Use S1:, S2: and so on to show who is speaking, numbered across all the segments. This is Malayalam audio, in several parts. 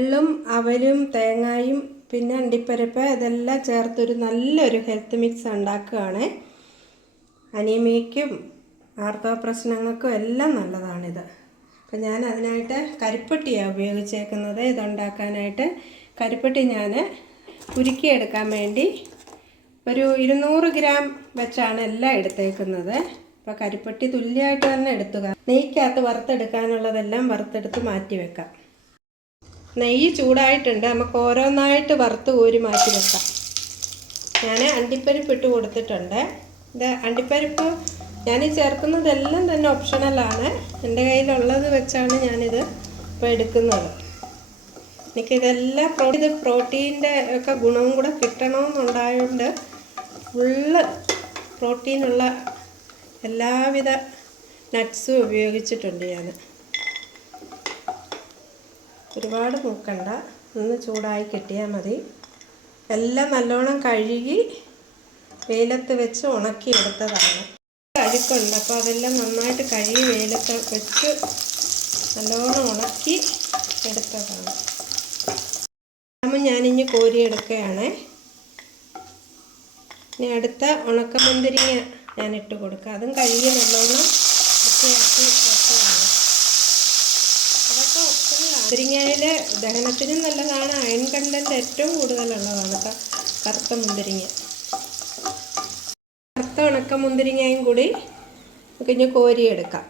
S1: എള്ളും അവരും തേങ്ങായും പിന്നെ അണ്ടിപ്പരപ്പ് ഇതെല്ലാം ചേർത്തൊരു നല്ലൊരു ഹെൽത്ത് മിക്സ് ഉണ്ടാക്കുകയാണ്. അനീമിയയ്ക്കും ആർത്തവ പ്രശ്നങ്ങൾക്കും എല്ലാം നല്ലതാണിത്. അപ്പം ഞാൻ അതിനായിട്ട് കരിപ്പട്ടിയാണ് ഉപയോഗിച്ചേക്കുന്നത്. ഇതുണ്ടാക്കാനായിട്ട് കരിപ്പട്ടി ഞാൻ ഉരുക്കിയെടുക്കാൻ വേണ്ടി ഒരു ഇരുന്നൂറ് ഗ്രാം വെച്ചാണ് എല്ലാം എടുത്തേക്കുന്നത്. അപ്പോൾ കരിപ്പട്ടി തുല്യമായിട്ട് തന്നെ എടുത്തുക. നെയ്ക്കകത്ത് വറുത്തെടുക്കാനുള്ളതെല്ലാം വറുത്തെടുത്ത് മാറ്റി വെക്കാം നെയ്യ് ചൂടായിട്ടുണ്ട്. നമുക്ക് ഓരോന്നായിട്ട് വറുത്ത് കോരി മാറ്റി വെക്കാം. ഞാൻ അണ്ടിപ്പരിപ്പ് ഇട്ട് കൊടുത്തിട്ടുണ്ട്. ഇത് അണ്ടിപ്പരിപ്പ് ഞാൻ ചേർക്കുന്നതെല്ലാം തന്നെ ഓപ്ഷണലാണ് എന്റെ കയ്യിലുള്ളത് വെച്ചാണ് ഞാനിത് ഇപ്പോൾ എടുക്കുന്നത്. എനിക്കിതെല്ലാം ഇത് പ്രോട്ടീന്റെ ഒക്കെ ഗുണവും കൂടെ കിട്ടണമെന്നുണ്ടായതുകൊണ്ട് ഫുള്ള് പ്രോട്ടീനുള്ള എല്ലാവിധ നട്ട്സും ഉപയോഗിച്ചിട്ടുണ്ട് ഞാൻ ഒരുപാട് മൂക്കണ്ട ഒന്ന് ചൂടായി കിട്ടിയാൽ മതി. എല്ലാം നല്ലോണം കഴുകി വെയിലത്ത് വെച്ച് ഉണക്കി എടുത്തതാണ്. അഴുക്കുണ്ട്. അപ്പോൾ അതെല്ലാം നന്നായിട്ട് കഴുകി വെയിലത്ത് വെച്ച് നല്ലോണം ഉണക്കി എടുത്തതാണ്. അപ്പം ഞാനിഞ്ഞ് കോരിയെടുക്കുകയാണ് ഇനി അടുത്ത ഉണക്കമുന്തിരിങ്ങ ഞാൻ ഇട്ട് കൊടുക്കുക അതും കഴുകി നല്ലോണം വൃത്തിയാക്കി ഒപ്പനലാണ് മുന്തിരിങ്ങയിൽ ദഹനത്തിനും നല്ലതാണ്. അയൺ കണ്ടന്റ് ഏറ്റവും കൂടുതലുള്ളതാണ് കേട്ടോ കറുത്ത മുന്തിരിങ്ങ. കറുത്ത ഉണക്ക മുന്തിരിങ്ങയും കൂടി നമുക്ക് ഇനി കോരിയെടുക്കാം.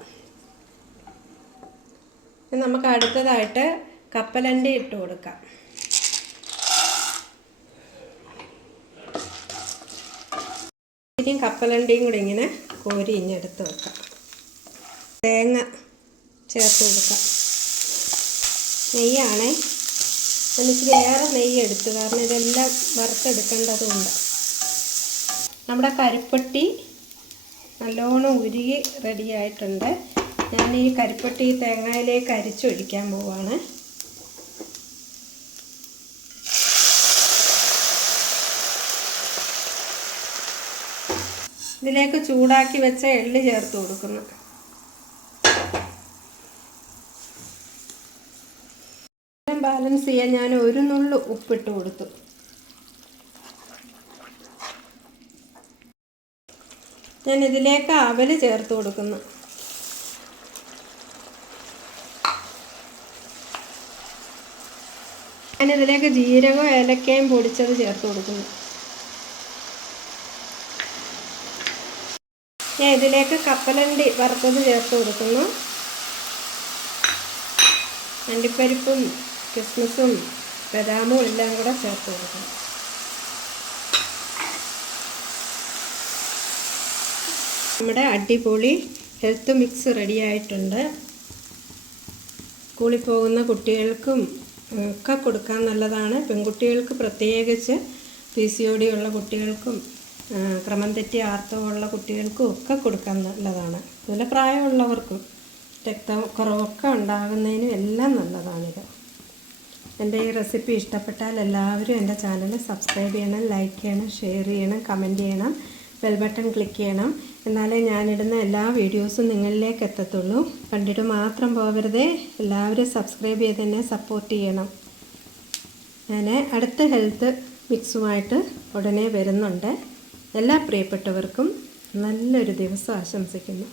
S1: നമുക്ക് അടുത്തതായിട്ട് കപ്പലണ്ടി ഇട്ട് കൊടുക്കാം. ഇനിയും കപ്പലണ്ടിയും കൂടി ഇങ്ങനെ കോരി ഇഞ്ഞെടുത്ത് വെക്കാം. തേങ്ങ ചേർത്ത് കൊടുക്കാം. നെയ്യാണേ. എന്നിട്ട് ഏറെ നെയ്യ് എടുത്തു. കാരണം ഇതെല്ലാം വറുത്തെടുക്കേണ്ടതുണ്ട്. നമ്മുടെ കരിപ്പട്ടി നല്ലോണം ഉരുകി റെഡിയായിട്ടുണ്ട് ഞാൻ ഈ കരിപ്പട്ടി തേങ്ങയിലേക്ക് അരിച്ചൊഴിക്കാൻ പോവാണ്. ഇതിലേക്ക് ചൂടാക്കി വെച്ച എള്ളി ചേർത്ത് കൊടുക്കുന്നു. ബാലൻസ് ചെയ്യാൻ ഞാൻ ഒരു നുള്ളു ഉപ്പിട്ട് കൊടുത്തു. ഞാൻ ഇതിലേക്ക് അവൽ ചേർത്ത് കൊടുക്കുന്നു. ഞാനിതിലേക്ക് ജീരകവും ഏലക്കയും പൊടിച്ചത് ചേർത്ത് കൊടുക്കുന്നു. ഞാൻ ഇതിലേക്ക് കപ്പലണ്ടി വറുത്തത് ചേർത്ത് കൊടുക്കുന്നു. അണ്ടിപ്പരിപ്പും കിസ്മിസും ബദാമും എല്ലാം കൂടെ ചേർത്ത് കൊടുക്കണം. നമ്മുടെ അടിപൊളി ഹെൽത്ത് മിക്സ് റെഡിയായിട്ടുണ്ട് സ്കൂളിൽ പോകുന്ന കുട്ടികൾക്കും ഒക്കെ കൊടുക്കാൻ നല്ലതാണ്. പെൺകുട്ടികൾക്ക് പ്രത്യേകിച്ച് പി സി ഒ ഡി ഉള്ള കുട്ടികൾക്കും ക്രമം തെറ്റി ആർത്തവമുള്ള കുട്ടികൾക്കും ഒക്കെ കൊടുക്കാൻ നല്ലതാണ്. അതുപോലെ പ്രായമുള്ളവർക്കും രക്തക്കുറവൊക്കെ ഉണ്ടാകുന്നതിനും എല്ലാം നല്ലതാണിത്. എന്റെ ഈ റെസിപ്പി ഇഷ്ടപ്പെട്ടാൽ എല്ലാവരും എന്റെ ചാനൽ സബ്സ്ക്രൈബ് ചെയ്യണം ലൈക്ക് ചെയ്യണം ഷെയർ ചെയ്യണം കമന്റ് ചെയ്യണം ബെൽ ബട്ടൺ ക്ലിക്ക് ചെയ്യണം. എന്നാലേ ഞാനിടുന്ന എല്ലാ വീഡിയോസും നിങ്ങളിലേക്ക് എത്തത്തുള്ളൂ. കണ്ടിട്ട് മാത്രം പോകരുതേ എല്ലാവരും സബ്സ്ക്രൈബ് ചെയ്ത് തന്നെ സപ്പോർട്ട് ചെയ്യണം. ഞാൻ അടുത്ത ഹെൽത്ത് മിക്സുമായിട്ട് ഉടനെ വരുന്നുണ്ട്. എല്ലാ പ്രിയപ്പെട്ടവർക്കും നല്ലൊരു ദിവസം ആശംസിക്കുന്നു.